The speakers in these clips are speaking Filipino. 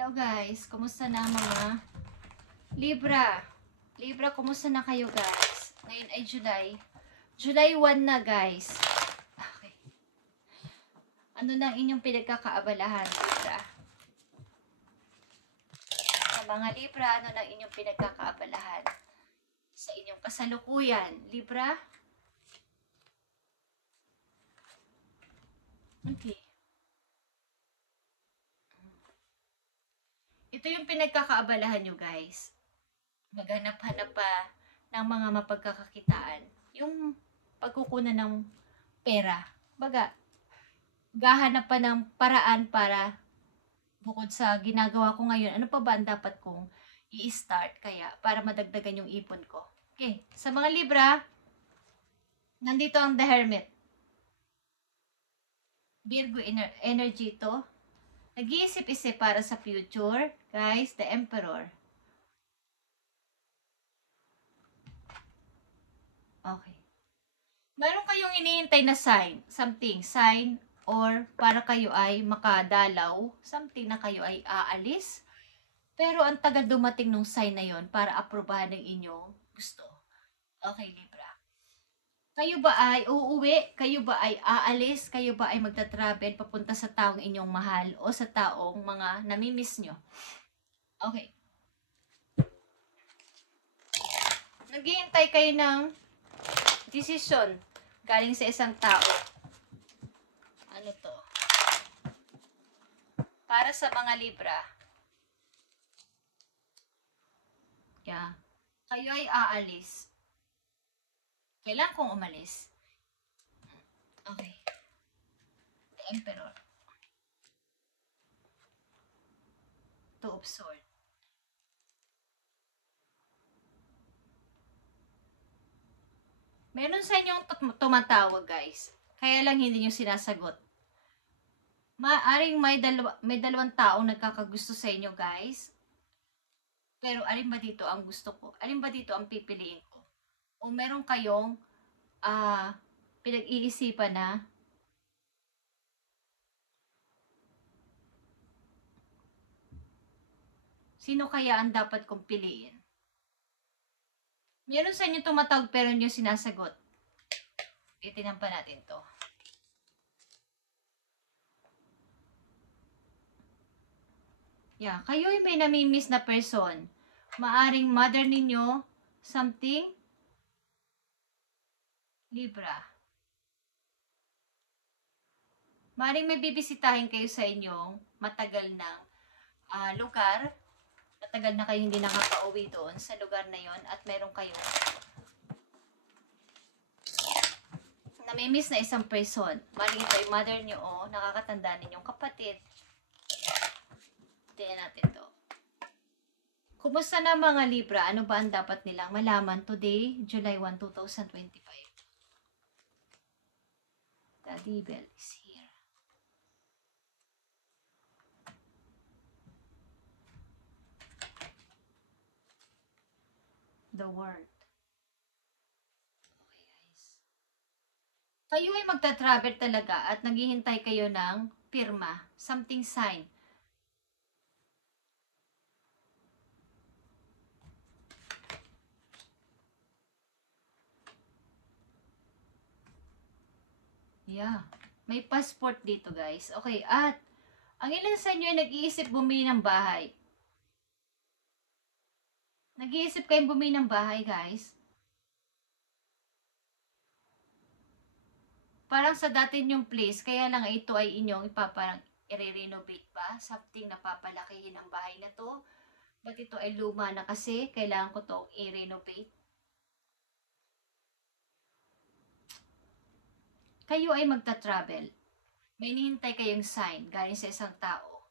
Hello guys, kumusta na ang mga Libra? Libra, kumusta na kayo guys? Ngayon ay July 1 na guys. Okay. Ano na ang inyong pinagkakaabalahan, Libra? Sa mga Libra, ano na ang inyong pinagkakaabalahan? Sa inyong kasalukuyan, Libra? Okay. Ito yung pinagkakaabalahan nyo guys. Maghanap-hanap pa ng mga mapagkakakitaan. Yung pagkukunan ng pera. Baga, gahanap pa ng paraan para bukod sa ginagawa ko ngayon, ano pa ba ang dapat kong i-start kaya para madagdagan yung ipon ko. Okay, sa mga Libra, nandito ang The Hermit. Virgo energy to. Nag-iisip-isip para sa future. Guys, the Emperor. Okay. Meron kayong inihintay na sign. Something. Sign or para kayo ay makadalaw. Something na kayo ay aalis. Pero ang tagal dumating nung sign na yon para aprobahan ng inyong gusto. Okay, Libra. Kayo ba ay uuwi? Kayo ba ay aalis? Kayo ba ay magta-travel papunta sa taong inyong mahal o sa taong mga namimiss nyo? Okay. Naghihintay kayo ng desisyon galing sa isang tao. Ano to? Para sa mga Libra. Yeah. Kayo ay aalis. Kailan kong umalis? Okay. The Emperor. Two of Swords. Meron sa inyong tumatawag, guys. Kaya lang hindi nyo sinasagot. Maaring may dalawang taong nagkakagusto sa inyo, guys. Pero alin ba dito ang gusto ko? Alin ba dito ang pipiliin ko? O meron kayong pinag-iisipan na sino kaya ang dapat kong piliin? Meron sa inyo tumatawag pero hindi sinasagot. Itinan pa natin to. Yeah, kayo ay may namimiss na person. Maaring mother ninyo, something, Libra. Maaring may bibisitahin kayo sa inyong matagal ng lugar. Matagal na kayo hindi nakaka-uwi doon sa lugar na yon at meron kayong namimiss na isang person. Maaring ito ay mother nyo o nakakatanda ninyong kapatid. Tingnan natin to. Kumusta na mga Libra? Ano ba ang dapat nilang malaman today, July 1, 2025? The Devil is here. The World. Okay guys. Kayo ay magta-travel talaga at naghihintay kayo ng pirma. Something sign. Yeah. May passport dito, guys. Okay, at ang ilan sa inyo ay nag-iisip bumili ng bahay. Nag-iisip kayong bumili ng bahay, guys. Parang sa dati yung place, kaya lang ito ay inyong ipaparang i-renovate pa. Something na papalakihin ang bahay na to. But ito ay luma na kasi, kailangan ko to i-renovate. Kayo ay magta-travel. May hinihintay kayong sign galing sa isang tao.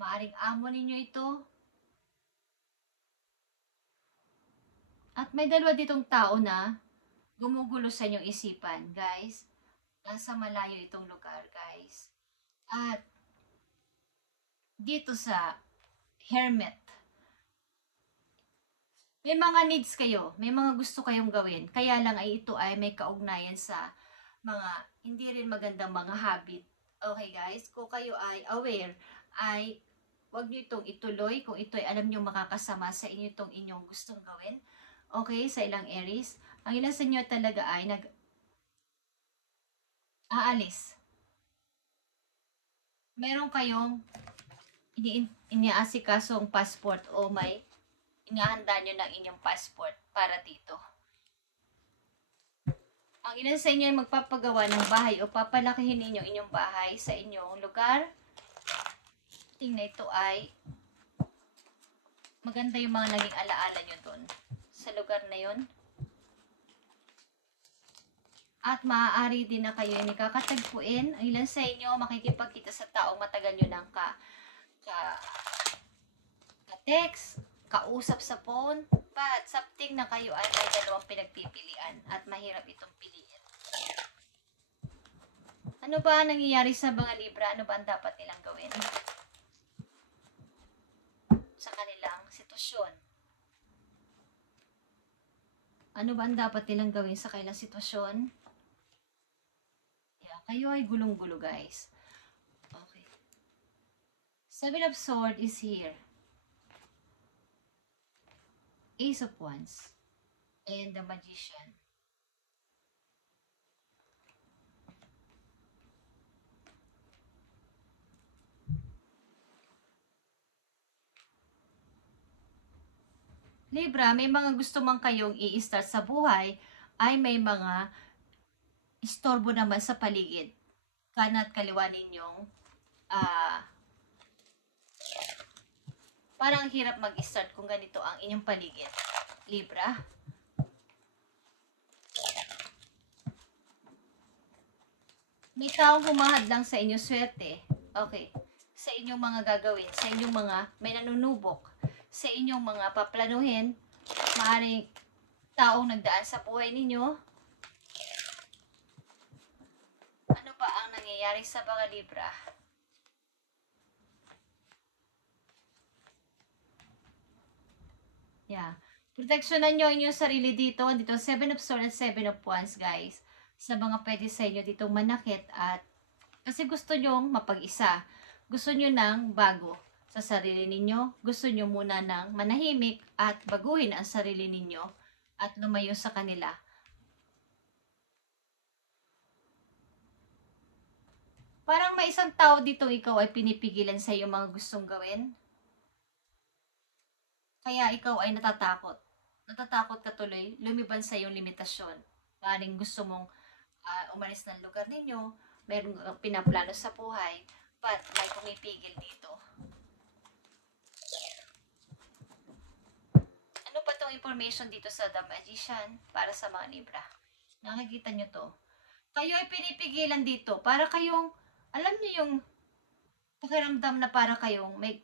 Maaring amo ninyo ito. At may dalawa ditong tao na gumugulo sa inyong isipan, guys. Nasa malayo itong lugar, guys. At dito sa Hermit, may mga needs kayo, may mga gusto kayong gawin. Kaya lang ay ito ay may kaugnayan sa mga hindi rin magandang mga habit. Okay guys, kung kayo ay aware, ay Huwag nyo itong ituloy kung ito ay alam nyo makakasama sa inyo itong inyong gustong gawin. Okay, sa ilang Aries. Ang ilan sa inyo talaga ay aalis. Meron kayong iniasikasong passport o may inahanda nyo ng inyong passport para dito. Ang ilan sa inyo ay magpapagawa ng bahay o papalakihin ninyo inyong bahay sa inyong lugar. Tingnan ito ay maganda yung mga naging alaala nyo doon sa lugar na yon. At maaari din na kayo ay nakakatagpuin. Ang ilan sa inyo makikipagkita sa taong matagal nyo ng ka-text, kausap sa phone, but something na kayo ay may dalawang pinagpipilian at mahirap itong piliin. Ano ba ang nangyayari sa mga Libra? Ano ba ang dapat nilang gawin sa kanilang sitwasyon? Ano ba ang dapat nilang gawin sa kanilang sitwasyon? Yeah, kayo ay gulong-gulo, guys. Okay. Seven of Swords is here. Ace of Wands and the Magician. Libra, may mga gusto man kayong i-start sa buhay, ay may mga istorbo naman sa paligid. Kana't kaliwa ninyong parang hirap mag-start kung ganito ang inyong paligid. Libra. May taong humahad lang sa inyong swerte. Okay. Sa inyong mga gagawin, sa inyong mga may nanunubok, sa inyong mga paplanuhin, maaaring taong nagdaan sa buhay ninyo. Ano ba ang nangyayari sa mga Libra? Yeah. Proteksyonan nyo inyong sarili dito. Dito, 7 of Swords at 7 of Wands, guys. Sa mga pwede sa inyo dito manakit at kasi gusto nyo mapag-isa. Gusto nyo ng bago sa sarili ninyo. Gusto nyo muna ng manahimik at baguhin ang sarili ninyo at lumayo sa kanila. Parang may isang tao dito ikaw ay pinipigilan sa iyong mga gustong gawin. Kaya ikaw ay natatakot. Natatakot ka tuloy, lumiban sa iyong limitasyon. Maring gusto mong umalis ng lugar ninyo, meron kang pinaplano sa buhay, but may pumipigil dito. Ano pa itong information dito sa The Magician para sa mga Libra? Nakikita nyo to. Kayo ay pinipigilan dito para kayong, alam nyo yung pakiramdam na para kayong, may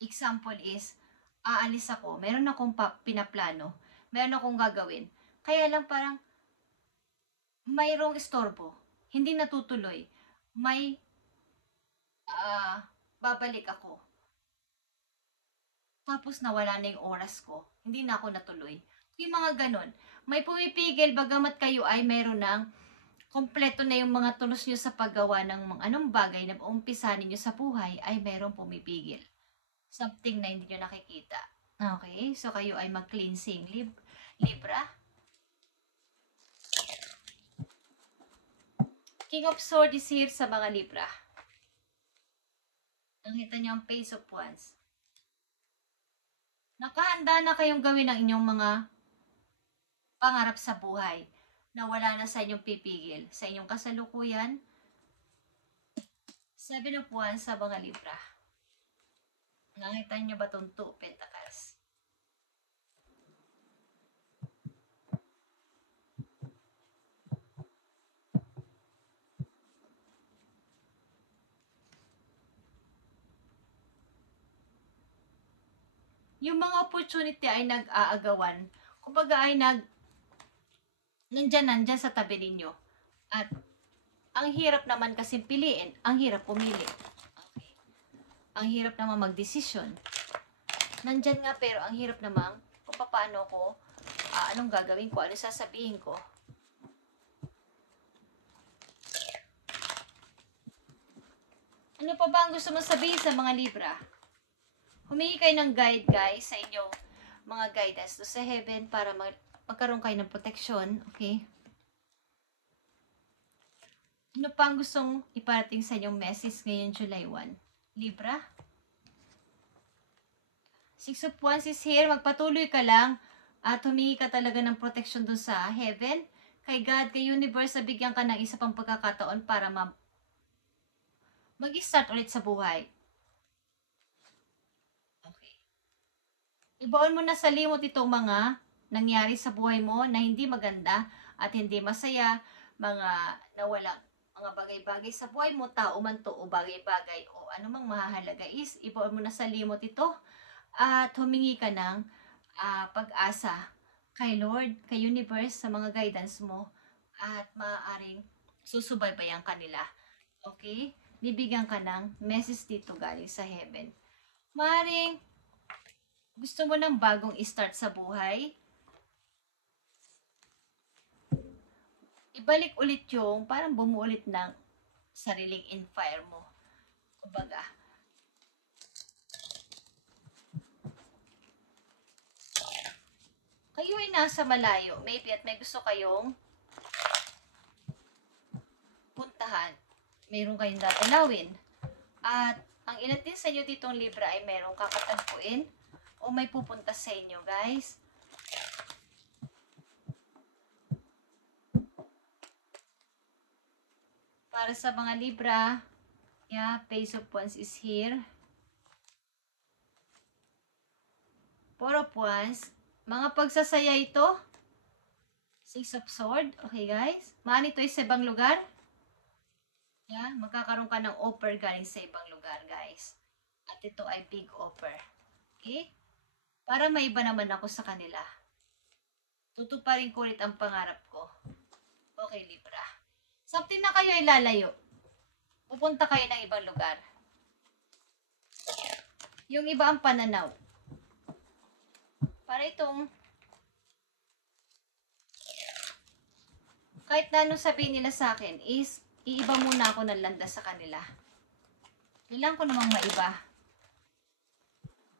example is, aalis ako, meron akong pinaplano, meron akong gagawin. Kaya lang parang, mayroong istorbo, hindi natutuloy, may babalik ako. Tapos nawala na yung oras ko, hindi na ako natuloy. Yung mga ganon, may pumipigil bagamat kayo ay meron ng kompleto na yung mga tulos nyo sa paggawa ng anong bagay na umpisa ninyo sa buhay ay merong pumipigil. Something na hindi nyo nakikita. Okay, so kayo ay mag-cleansing. Libra. King of Swords is here sa mga Libra. Nakita nyo ang Page of Wands. Nakahanda na kayong gawin ang inyong mga pangarap sa buhay na wala na sa inyong pipigil. Sa inyong kasalukuyan, 7 of Wands sa mga Libra. Nakita nyo ba itong 2 Pentacles? Yung mga opportunity ay nag-aagawan. Kumbaga ay nandyan sa tabi ninyo. At ang hirap naman kasi piliin, ang hirap pumili. Okay. Ang hirap naman magdesisyon. Nandyan nga pero ang hirap naman kung paano ko, anong gagawin ko, ano sasabihin ko. Ano pa ba ang gusto mong sabihin sa mga Libra? humingi kayo ng guide, guys, sa inyong mga guidance to sa heaven para magkaroon kayo ng protection, okay? Ano pa ang gustong iparating sa inyong message ngayon, July 1? Libra? Six of Wands is here. Magpatuloy ka lang at humingi ka talaga ng protection dun sa heaven. Kay God, kay universe, bigyan ka ng isa pang pagkakataon para mag-start ulit sa buhay. Okay. Ibaon mo na sa limot itong mga nangyari sa buhay mo na hindi maganda at hindi masaya, mga nawalang mga bagay-bagay sa buhay mo, tao man to o bagay-bagay o anumang mahahalaga is, ibaon mo na sa limot ito at humingi ka ng pag-asa kay Lord, kay universe, sa mga guidance mo at maaaring susubaybayan kanila. Okay? Bibigyan ka ng message dito galing sa heaven. Maaaring gusto mo ng bagong start sa buhay, ibalik ulit yung parang bumuulit ng sariling fire mo. Kumbaga, kayo ay nasa malayo, maybe, at may gusto kayong puntahan. Mayroon kayong dadalawin. At ang inatin sa inyo ditong Libra ay mayroong kakatagpuin o may pupunta sa inyo, guys. Para sa mga Libra, yeah, Page of Wands is here. Four of Wands, mga pagsasaya ito. Six of Swords, okay guys. Maan ito ay sa ibang lugar. Yeah, magkakaroon ka ng offer galing sa ibang lugar, guys. At ito ay big offer. Okay? Para maiba naman ako sa kanila. Tutuparin ko ulit ang pangarap ko. Okay, Libra. Something na kayo ay lalayo. Pupunta kayo ng ibang lugar. Yung iba ang pananaw. Para itong kahit na anong sabihin nila sa akin is iiba muna ako ng landas sa kanila. Kailangan ko namang maiba.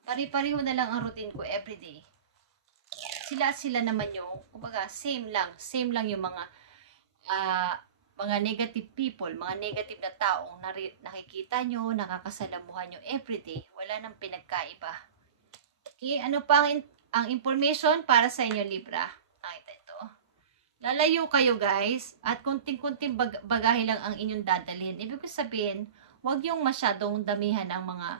Pari-pariho na lang ang routine ko everyday. Sila naman yung, kumbaga, same lang yung mga negative people, mga negative na taong nakikita nyo, nakakasalamuhan nyo everyday. Wala nang pinagkaiba. Okay, ano pa ang information para sa inyo, Libra? Nakita ito. Lalayo kayo, guys, at kunting-kunting bagahe lang ang inyong dadalhin. Ibig sabihin, huwag yung masyadong damihan ang mga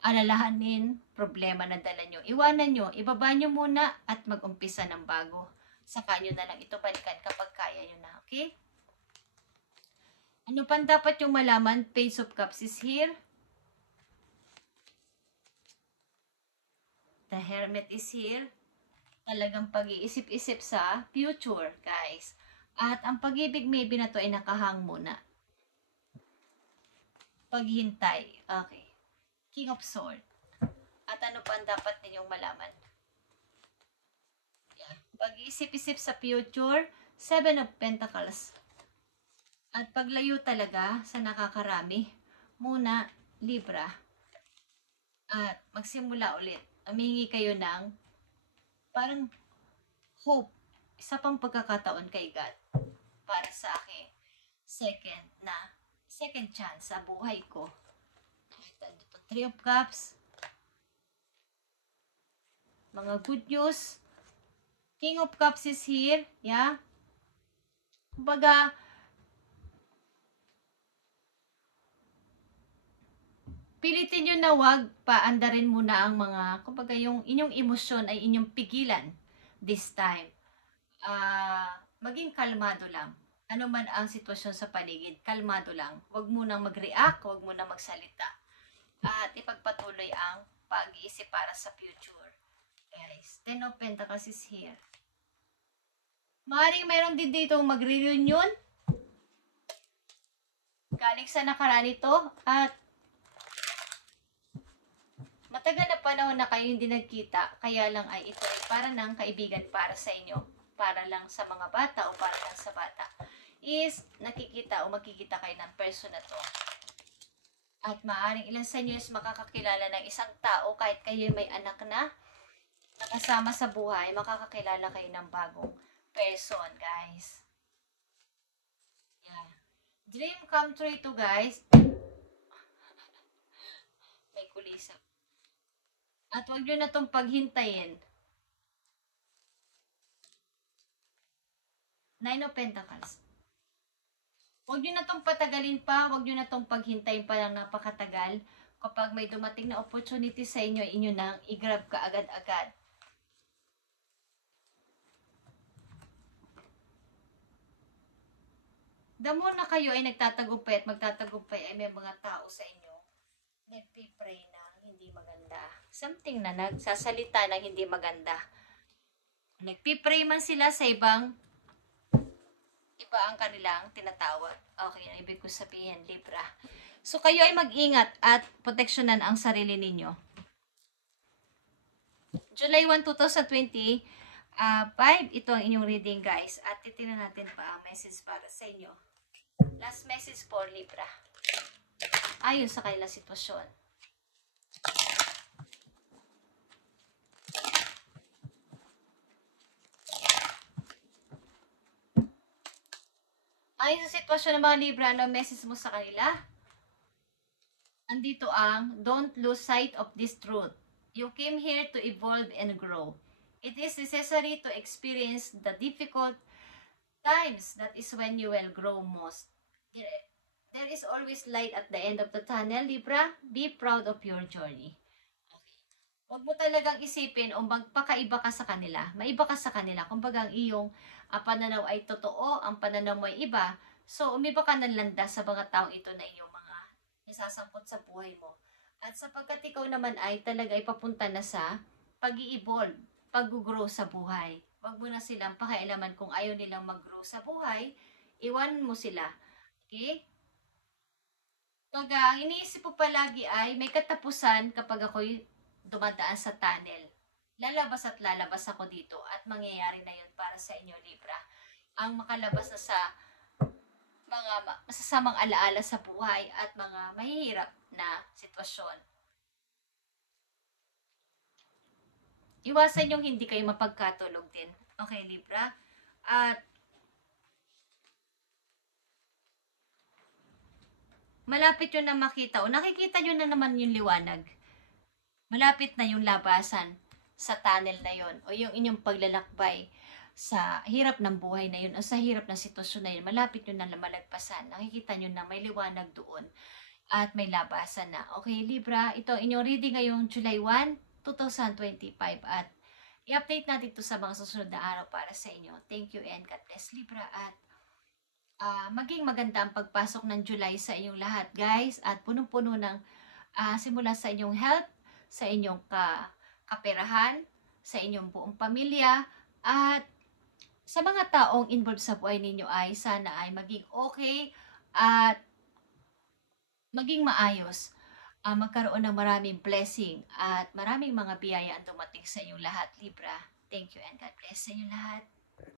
alalahanin, problema na dala nyo. Iwanan nyo, ibaba nyo muna at mag-umpisa ng bago. Saka nyo na lang ito balikan kapag kaya nyo na, okay? Ano pa dapat yung malaman? Page of Cups is here. The Hermit is here. Talagang pag-iisip-isip sa future, guys. At ang pag-ibig maybe na to ay nakahang muna. Paghintay. Okay. King of Swords. At ano pa dapat ninyong malaman? Yeah. Pag-iisip-isip sa future, Seven of Pentacles. At paglayo talaga sa nakakarami, muna, Libra. At magsimula ulit. Humingi kayo ng parang hope. Isa pang pagkakataon kay God. Para sa akin. Second chance sa buhay ko. Three of Cups. Mga good news. King of Cups is here. Yeah. Kumbaga, pilitin nyo na wag paandarin muna ang mga, kumbaga yung inyong emosyon ay inyong pigilan this time. Maging kalmado lang. Ano man ang sitwasyon sa paligid, kalmado lang. Huwag munang mag-react, huwag munang magsalita. At ipagpatuloy ang pag-iisip para sa future. Guys, Ten of Pentacles is here. Maaaring mayroon din dito magre-reunion. Galing sa nakaraan ito. At matagal na panahon na kayo hindi nagkita, kaya lang ay ito ay para ng kaibigan para sa inyo, para lang sa mga bata o para lang sa bata, is nakikita o magkikita kayo ng person na to. At maaaring ilan sa inyo is makakakilala ng isang tao kahit kayo may anak na nakasama sa buhay, makakakilala kayo ng bagong person, guys. Yeah. Dream come true ito, guys. May kulisa. At huwag nyo na itong paghintayin. Nine of Pentacles. Huwag nyo na itong patagalin pa, huwag nyo na itong paghintayin pa ng napakatagal. Kapag may dumating na opportunity sa inyo, inyo nang i-grab ka agad-agad. The more na kayo ay nagtatagumpay at magtatagumpay ay may mga tao sa inyo nagpipray ng hindi maganda. Something na nagsasalita ng hindi maganda. Nagpipray man sila sa iba ang kanilang tinatawag. Okay, ang ibig ko sabihin, Libra. So, kayo ay mag-ingat at proteksyonan ang sarili ninyo. July 1, 2025, ito ang inyong reading, guys. At titignan natin pa ang message para sa inyo. Last message for Libra. Ayon sa kanilang sitwasyon. Ayon sa sitwasyon ng mga Libra, ano message mo sa kanila? Andito ang, don't lose sight of this truth. You came here to evolve and grow. It is necessary to experience the difficult times. That is when you will grow most. There is always light at the end of the tunnel, Libra. Be proud of your journey. Okay. Huwag mo talagang isipin o magpakaiba ka sa kanila. Maiba ka sa kanila. Kumbaga ang iyong pananaw ay totoo, ang pananaw mo ay iba. So, umiba ka ng landas sa mga taong ito na iyong mga nasasampot sa buhay mo. At sapagkat ikaw naman ay talaga ay papunta na sa pag-i-evolve, pag-grow sa buhay. Huwag mo na silang pakialaman kung ayaw nilang mag-grow sa buhay, iwan mo sila. Okay? Pag ang iniisip ko palagi ay may katapusan kapag ako'y dumadaan sa tunnel. Lalabas at lalabas ako dito at mangyayari na yun para sa inyo, Libra. Ang makalabas na sa mga masasamang alaala sa buhay at mga mahihirap na sitwasyon. Iwasan yung hindi kayo mapagkatulog din. Okay, Libra? At malapit yun na makita o nakikita nyo na naman yung liwanag. Malapit na yung labasan sa tunnel na yun o yung inyong paglalakbay sa hirap ng buhay na yun o sa hirap ng sitwasyon na yun. Malapit nyo na malagpasan. Nakikita nyo na may liwanag doon at may labasan na. Okay, Libra, ito inyong reading ngayong July 1, 2025 at i-update natin ito sa mga susunod na araw para sa inyo. Thank you and God bless, Libra, at maging maganda ang pagpasok ng July sa inyong lahat, guys, at punong-puno ng simula sa inyong health, sa inyong kaperahan, sa inyong buong pamilya, at sa mga taong involved sa buhay ninyo ay sana ay maging okay at maging maayos. Magkaroon ng maraming blessing at maraming mga biyaya ang dumating sa inyong lahat, Libra. Thank you and God bless sa inyong lahat.